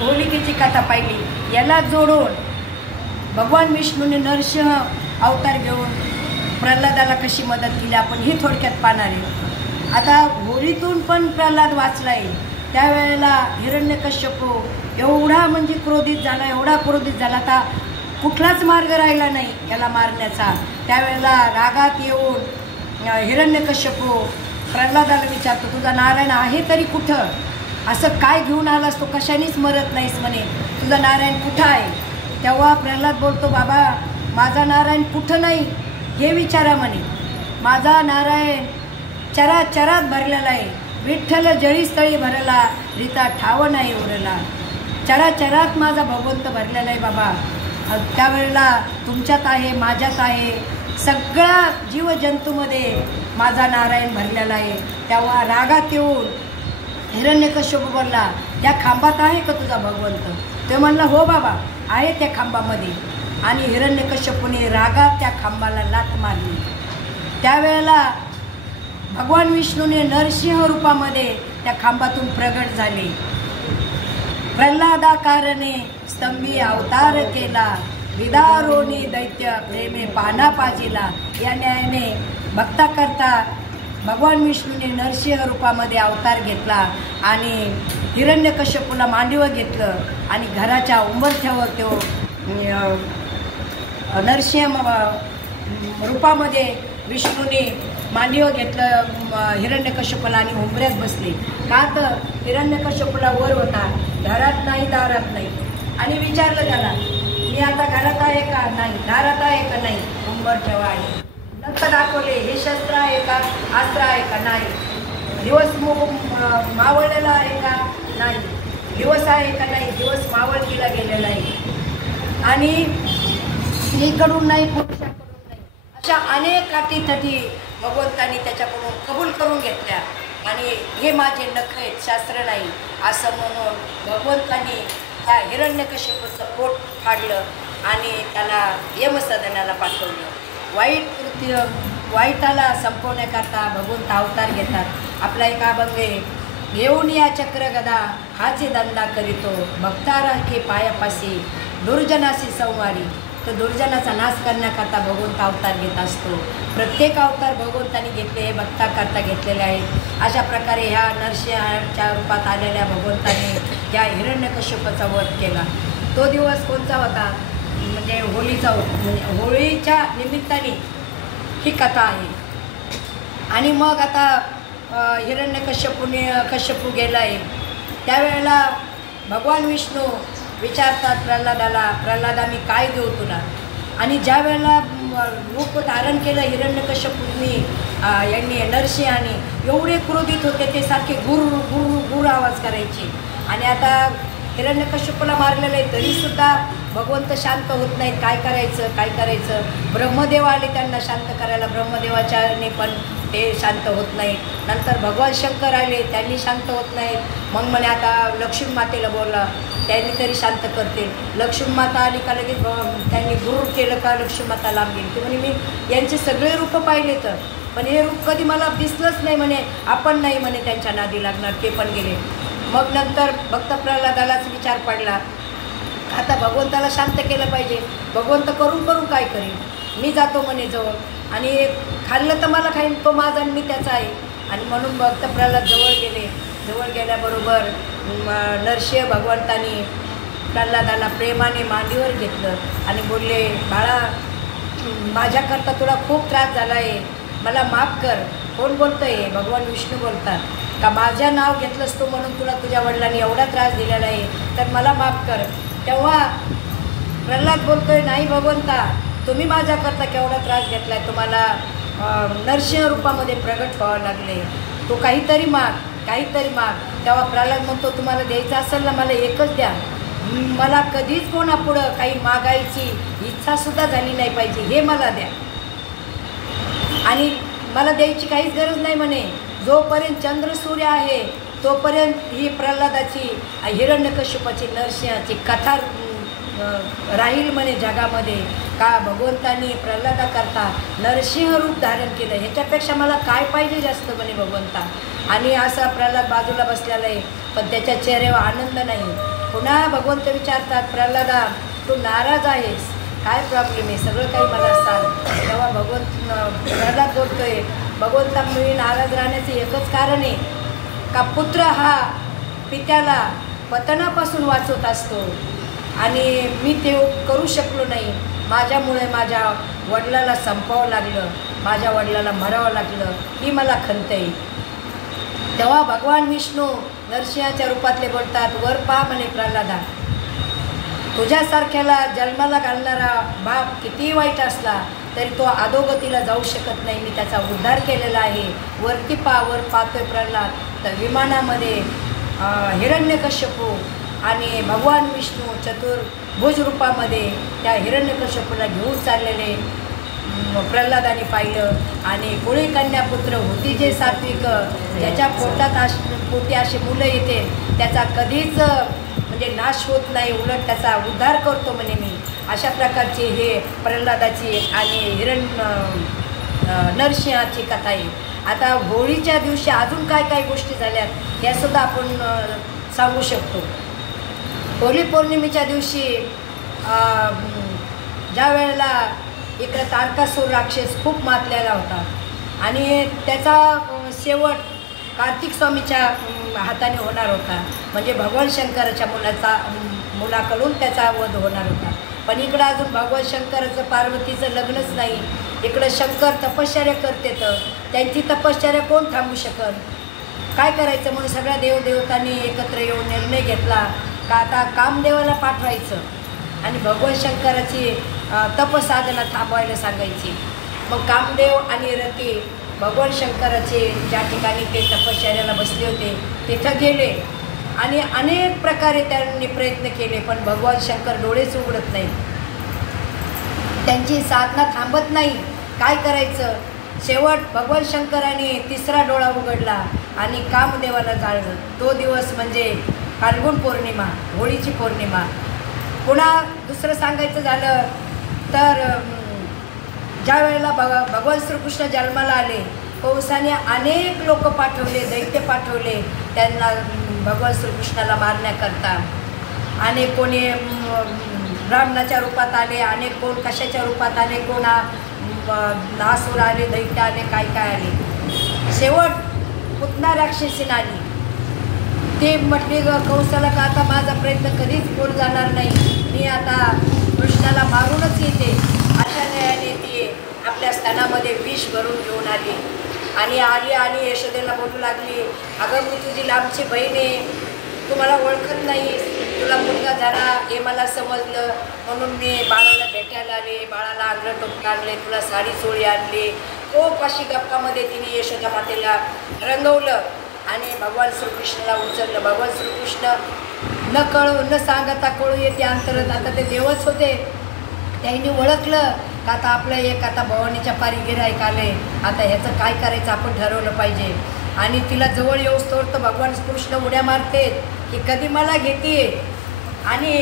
होलिकेची कथा पाहिली, याला जोडून भगवान विष्णूने नरसिंह अवतार घेऊन प्रल्हादाला कशी मदत केली आपण हे थोडक्यात पाहणार आहे. आता होळीतून पण प्रल्हाद वाचलाय. त्यावेळेला हिरण्यकश्यपू एवढा म्हणजे क्रोधित झाला, एवढा क्रोधित झाला, आता कुठलाच मार्ग राहिला नाही याला मारण्याचा. त्यावेळेला रागात येऊन हिरण्यकश्यपू प्रल्हादाला विचारतो, तुझा नारायण आहे तरी कुठं? असं काय घेऊन आलास, तो कशानेच मरत नाहीस म्हणे, तुझा नारायण कुठं आहे? तेव्हा प्रल्हाद बोलतो, बाबा माझा नारायण कुठं नाही हे विचारा म्हणे. माझा नारायण चराचरात भरलेला आहे. विठ्ठल जळीस्थळी भरला, रीता ठाव नाही उरला. चराचरात माझा भगवंत भरलेला आहे बाबा. त्यावेळेला तुमच्यात आहे, माझ्यात आहे, सगळ्या जीवजंतूमध्ये माझा नारायण भरलेला आहे. तेव्हा रागात येऊन हिरण्यकश्यप बोलला, त्या खांबात आहे का तुझा भगवंत? ते म्हणला, हो बाबा आहे त्या खांबामध्ये. आणि हिरण्यकश्यपूने रागात त्या खांबाला लाथ मारली. त्यावेळेला भगवान विष्णूने नरसिंह रूपामध्ये त्या खांबातून प्रगट झाले. प्रल्हादाकारणे स्तंभी अवतार केला, विदारोनी दैत्य प्रेमे पाना पाजिला. या न्यायाने भक्ता करता भगवान विष्णूने नरसिंह रूपामध्ये अवतार घेतला आणि हिरण्यकश्यपूला मांडीवर घेतलं आणि घराच्या उंबरठ्यावर तो नरसिंह रूपामध्ये विष्णूने मांडीवर घेतलं हिरण्यकश्यपूला आणि उंबऱ्यात बसले. का तर हिरण्यकश्यपूला वर होता, घरात नाही, दारात नाही. आणि विचारलं त्याला, मी आता घरात आहे का? नाही. दारात आहे का? नाही. उंबरठ्यावर आहे. नंतर दाखवले, हे शस्त्र आहे का? अस्त्र आहे का? नाही. दिवस मावळलेला आहे का? नाही. दिवस आहे का? नाही. दिवस मावळतीला गेलेला आहे. आणि स्त्रीकडून नाही, पुरुषाकडून नाही. अशा अनेक अटीतटी भगवंतांनी त्याच्याकडून कबूल करून घेतल्या. आणि हे माझे नख आहेत, शास्त्र नाही असं म्हणून भगवंतांनी त्या हिरण्यकश्यपूचं पोट फाडलं आणि त्याला यमसदनाला पाठवलं. वाईट कृत्य, वाईटाला संपवण्याकरता भगवंत अवतार घेतात. आपला एक अभंग आहे, घेऊन या चक्र गदा हाचे धंदा करीतो, भक्ता राखे पायापाशी दुर्जनाशी संवारी. तर दुर्जनाचा नाश करण्याकरता भगवंत अवतार घेत असतो. प्रत्येक अवतार भगवंतांनी घेतले, हे भक्ताकरता घेतलेले आहेत. अशा प्रकारे ह्या नरसिंहाच्या रूपात आलेल्या भगवंतांनी या हिरण्यकश्यपाचा वध केला. तो दिवस कोणता होता? म्हणजे होळीचा. म्हणजे होळीच्या निमित्ताने ही कथा आहे. आणि मग आता कश्यपू गेला आहे. त्यावेळेला भगवान विष्णू विचारतात प्रल्हादाला, प्रल्हादा मी काय देऊ तुला? आणि ज्या वेळेला रूप धारण केलं हिरण्यकश्यपूंनी यांनी नरसिंहाने, एवढे क्रोधित होते ते, सारखे गुर गुर गुर आवाज करायचे. आणि आता हिरण्यकश्यपूला मारलेलं आहे तरीसुद्धा भगवंत शांत होत नाहीत. काय करायचं, काय करायचं? ब्रह्मदेव आले त्यांना शांत करायला, ब्रह्मदेवाच्याने पण ते शांत होत नाही. नंतर भगवान शंकर आले, त्यांनी शांत होत नाहीत. मग म्हणे आता लक्ष्मी मातेला बोलला, त्यांनी तरी शांत करतील. लक्ष्मी माता आली का लगेच त्यांनी गुरु केलं का लक्ष्मी माता लांब गेली. की म्हणे मी यांचे सगळे रूप पाहिले तर, पण हे रूप कधी मला दिसलंच नाही म्हणे. आपण नाही म्हणे त्यांच्या नादी लागणार, ते पण गेले. मग नंतर भक्त प्रल्हादालाच विचार पडला, आता भगवंताला शांत केलं पाहिजे. भगवंत करून करून काय करेल? मी जातो म्हणे जवळ आणि खाल्लं तर मला खाईन, तो माझा आणि मी त्याचा आहे. आणि म्हणून भक्त प्रल्हाद जवळ गेले. जवळ गेल्याबरोबर नरसिंह भगवंतांनी प्रल्हादाला प्रेमाने मांडीवर घेतलं आणि बोलले, बाळा माझ्याकरता तुला खूप त्रास झाला आहे, मला माफ कर. कोण बोलतं आहे? भगवान विष्णू बोलतात का माझ्या नाव घेतलंस तू म्हणून तुला तुझ्या वडिलांनी एवढा त्रास दिलेला आहे, तर मला माफ कर. तेव्हा प्रल्हाद बोलतोय, नाही भगवंता, तुम्ही माझ्याकरता केवढा त्रास घेतला आहे, तुम्हाला नरसिंह रूपामध्ये प्रगट व्हावं लागले, तो काहीतरी माग, काहीतरी माग. तेव्हा प्रल्हाद म्हणतो, तुम्हाला द्यायचं असेल ना मला एकच द्या, मला कधीच कोणापुढं काही मागायची इच्छासुद्धा झाली नाही पाहिजे, हे मला द्या. आणि मला द्यायची काहीच गरज नाही म्हणे. जोपर्यंत चंद्र सूर्य आहे तोपर्यंत ही प्रल्हादाची, हिरण्यकश्यपाची, नरसिंहाची कथा राहील म्हणे जगामध्ये. का भगवंतांनी प्रल्हादाकरता नरसिंह रूप धारण केलं, ह्याच्यापेक्षा मला काय पाहिजे जास्त म्हणे भगवंता. आणि असा प्रल्हाद बाजूला बसलेला आहे, पण त्याच्या चेहऱ्यावर आनंद नाही. पुन्हा भगवंत विचारतात, प्रल्हादा तू नाराज आहेस, काय प्रॉब्लेम आहे, सगळं काही मला सांग. तेव्हा प्रल्हाद बोलतोय, भगवंता मी नाराज राहण्याचं एकच कारण आहे का पुत्र हा पित्याला पतनापासून वाचवत असतो आणि मी ते करू शकलो नाही. माझ्यामुळे माझ्या वडिलाला संपवावं लागलं, माझ्या वडिलाला मरावं लागलं, ही मला खंत आहे. तेव्हा भगवान विष्णू नरसिंहाच्या रूपातले बोलतात, वर पहा म्हणे प्रल्हादा, तुझ्यासारख्याला जन्माला घालणारा बाप कितीही वाईट असला तरी तो अधोगतीला जाऊ शकत नाही. मी त्याचा उद्धार केलेला आहे. वरती वर पाहतोय प्रल्हाद, तर विमानामध्ये हिरण्यकश्यपू आणि भगवान विष्णू चतुर्भुज रूपामध्ये त्या हिरण्यकश्यपूला घेऊन चाललेले प्रल्हादाने पाहिलं. आणि कुळी कन्यापुत्र होती जे सात्विक, ज्याच्या पोटी अशी मुलं येते त्याचा कधीच म्हणजे नाश होत नाही, उलट त्याचा उद्धार करतो म्हणे मी. अशा प्रकारची हे प्रल्हादाची आणि नरसिंहाची कथा आहे. आता होळीच्या दिवशी अजून काय काय गोष्टी झाल्यात ह्यासुद्धा आपण सांगू शकतो. होळी पौर्णिमेच्या दिवशी ज्या वेळेला इकडं तारकासूर राक्षस खूप मातलेला होता आणि त्याचा शेवट कार्तिक स्वामीच्या हाताने होणार होता, म्हणजे भगवान शंकराच्या मुलाकडून त्याचा वध होणार होता. पण इकडं अजून भगवान शंकराचं पार्वतीचं लग्नच नाही. इकडं शंकर तपश्चर्या करते, तर त्यांची तपश्चर्या कोण थांबू शकत, काय करायचं म्हणून सगळ्या देवदेवतांनी एकत्र येऊन निर्णय घेतला का आता कामदेवाला पाठवायचं आणि भगवान शंकराची तपसाधना थांबवायला सांगायची. मग कामदेव आणि रती भगवान शंकराचे ज्या ठिकाणी ते तपश्चर्याला बसले होते तिथं गेले आणि अनेक प्रकारे त्यांनी प्रयत्न केले, पण भगवान शंकर डोळेच उघडत नाही, त्यांची साधना थांबत नाही. काय करायचं, शेवट भगवान शंकराने तिसरा डोळा उघडला आणि कामदेवाला जाळलं. तो दिवस म्हणजे फाल्गुन पौर्णिमा, होळीची पौर्णिमा. पुन्हा दुसरं सांगायचं झालं तर ज्या वेळेला भगवान श्रीकृष्ण जन्माला आले, कंसाने अनेक लोक पाठवले, दैत्य पाठवले त्यांना भगवान श्रीकृष्णाला मारण्याकरता. अनेक कोणी ब्राह्मणाच्या रूपात आले, अनेक कोण कशाच्या रूपात आले, कोण नासूर आले, दैत्य आले, काय काय आले. शेवट पुतना राक्षसीन आली. ते म्हटले कंसाला का आता माझा प्रयत्न कधीच पूर्ण जाणार नाही, मी आता कृष्णाला मारूनच येते. अशा न्यायाने ती आपल्या स्तनामध्ये विष भरून घेऊन आली आणि आली यशोदेला बोलू लागली, अगं मी तुझी लांबची बहीण आहे, तू मला ओळखत नाही, तुला मुलगा झाला हे मला समजलं म्हणून मी बाळाला भेटायला आले, बाळाला आणलं, टोपलं आणले, तुला साडी चोळी आणली. खूप अशी गप्पामध्ये तिने यशोदा मातेला रंगवलं आणि भगवान श्रीकृष्णाला उचललं. भगवान श्रीकृष्ण न सांगता कळू येते अंतरत. आता ते देवच होते, त्यांनी ओळखलं का आता आपलं एक आता भवानीच्या पारी गिऱ्हाईक आले, आता ह्याचं काय करायचं आपण ठरवलं पाहिजे. आणि तिला जवळ येऊस्तोवर तर भगवान कृष्ण उड्या मारते की कधी मला घेते. आणि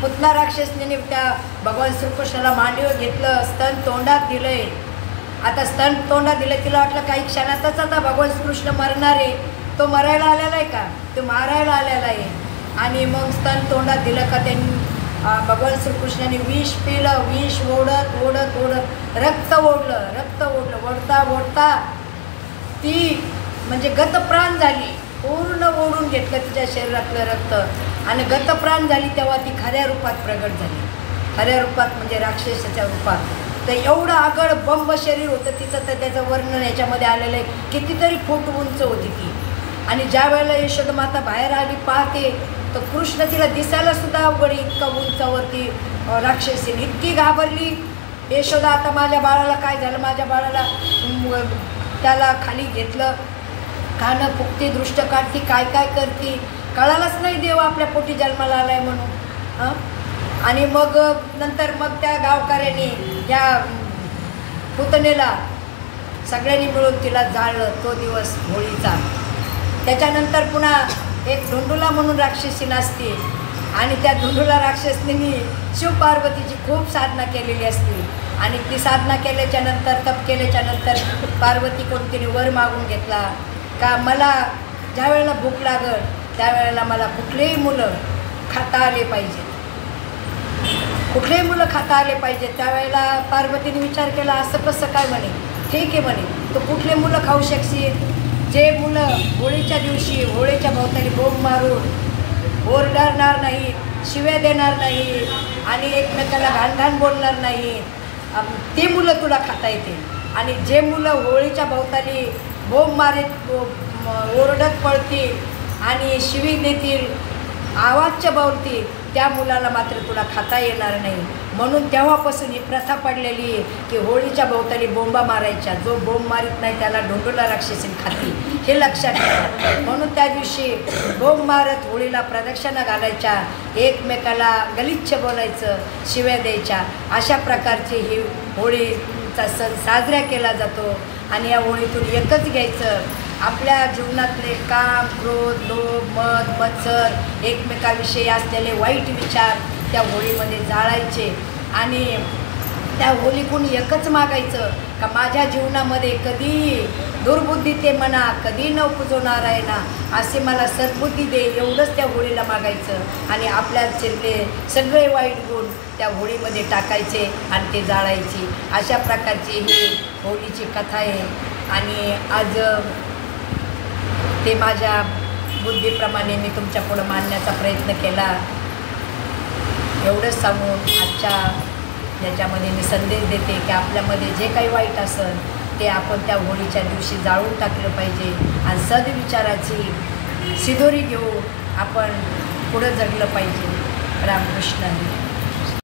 पुतना राक्षसने त्या भगवान श्रीकृष्णाला मांडीवर घेतलं, स्तन तोंडात दिलंय. आता स्तन तोंडात दिलं, तिला वाटलं काही क्षणातच आता भगवान श्रीकृष्ण मरणार आहे, तो मरायला आलेला आहे का, तो मारायला आलेला आहे. आणि मग स्तन तोंडात दिलं का त्यांनी भगवान श्रीकृष्णाने विष पिलं. विष ओढत ओढत ओढत रक्त ओढलं, ओढता ती म्हणजे गतप्राण झाली, पूर्ण ओढून घेतलं तिच्या शरीरातलं रक्त आणि गतप्राण झाली. तेव्हा ती खऱ्या रूपात प्रगट झाली, खऱ्या रूपात म्हणजे राक्षसाच्या रूपात. तर एवढं आगळ बंब शरीर होतं तिचं, तर त्याचं वर्णन याच्यामध्ये आलेलं आहे. कितीतरी फूट उंच होती ती. आणि ज्या वेळेला यशोदा माता बाहेर आली पाहते तर कृष्ण तिला दिसायला सुद्धा अवघड, इतका उंचावरती राक्षसीने इतकी घाबरली. यशोदा आता माझ्या बाळाला काय झालं, माझ्या बाळाला त्याला खाली घेतलं, खाणं फुकते, दृष्ट काढती, काय काय करते, कळालंच नाही देव आपल्या पोटी जन्माला आलाय म्हणून. आणि मग नंतर मग त्या गावकऱ्यांनी त्या पुतणेला सगळ्यांनी मिळून तिला जाळलं, तो दिवस होळीचा. त्याच्यानंतर पुन्हा एक धुंडुला म्हणून राक्षसीन असते आणि त्या धुंडुला राक्षसनींनी शिवपार्वतीची खूप साधना केलेली असते. आणि ती साधना केल्याच्या नंतर, तप केल्याच्या नंतर पार्वती कोणतीने वर मागून घेतला का मला ज्या वेळेला भूक लागल त्यावेळेला मला कुठलेही मुलं खाता आले पाहिजेत, कुठलेही मुलं खाता आले पाहिजेत. त्यावेळेला पार्वतीने विचार केला, असं कसं काय म्हणे. ठीक आहे म्हणे, तो कुठले मुलं खाऊ शकशील, जे मुलं होळीच्या दिवशी होळीच्या भोवताली बोंब मारून ओरडणार नाही, शिव्या देणार नाही आणि एकमेकाला घाण बोलणार नाही, ते मुलं तुला खाता येतील. आणि जे मुलं होळीच्या भोवताली बोंब मारीत ओरडत पळतील आणि शिवी देतील, आवाजच्या बोलतील, त्या मुलाला मात्र तुला खाता येणार नाही. म्हणून तेव्हापासून ही प्रथा पडलेली आहे की होळीच्या भोवताली बोंबा मारायच्या, जो बोंब मारीत नाही त्याला ढोंडूला राक्षसीन खाती, हे लक्षात ठेवा. म्हणून त्या दिवशी बोंब मारत होळीला प्रदक्षिणा घालायच्या, एकमेकाला गलिच्छ बोलायचं, शिव्या द्यायच्या. अशा प्रकारची ही होळीचा सण साजरा केला जातो. आणि या होळीतून एकच घ्यायचं, आपल्या जीवनातले काम, क्रोध, लोभ, मद, मत्सर, एकमेकाविषयी असलेले वाईट विचार त्या होळीमध्ये जाळायचे. आणि त्या होळीतून एकच मागायचं का माझ्या जीवनामध्ये कधी दुर्बुद्धी ते म्हणा, कधी न पुजवणार आहे ना, असे मला सद्बुद्धी दे, एवढंच त्या होळीला मागायचं. आणि आपल्याचे सगळे वाईट गुण त्या होळीमध्ये टाकायचे आणि ते जाळायची. अशा प्रकारची ही होळीची कथा आहे. आणि आज ते माझ्या बुद्धीप्रमाणे मी तुमच्या पुढं मांडण्याचा प्रयत्न केला. एवढंच सांगून आजच्या याच्यामध्ये मी संदेश देते की आपल्यामध्ये जे काही वाईट असेल ते आपण त्या होळीच्या दिवशी जाळून टाकलं पाहिजे आणि सद्विचाराची शिदोरी घेऊन आपण पुढं जगलं पाहिजे. रामकृष्ण.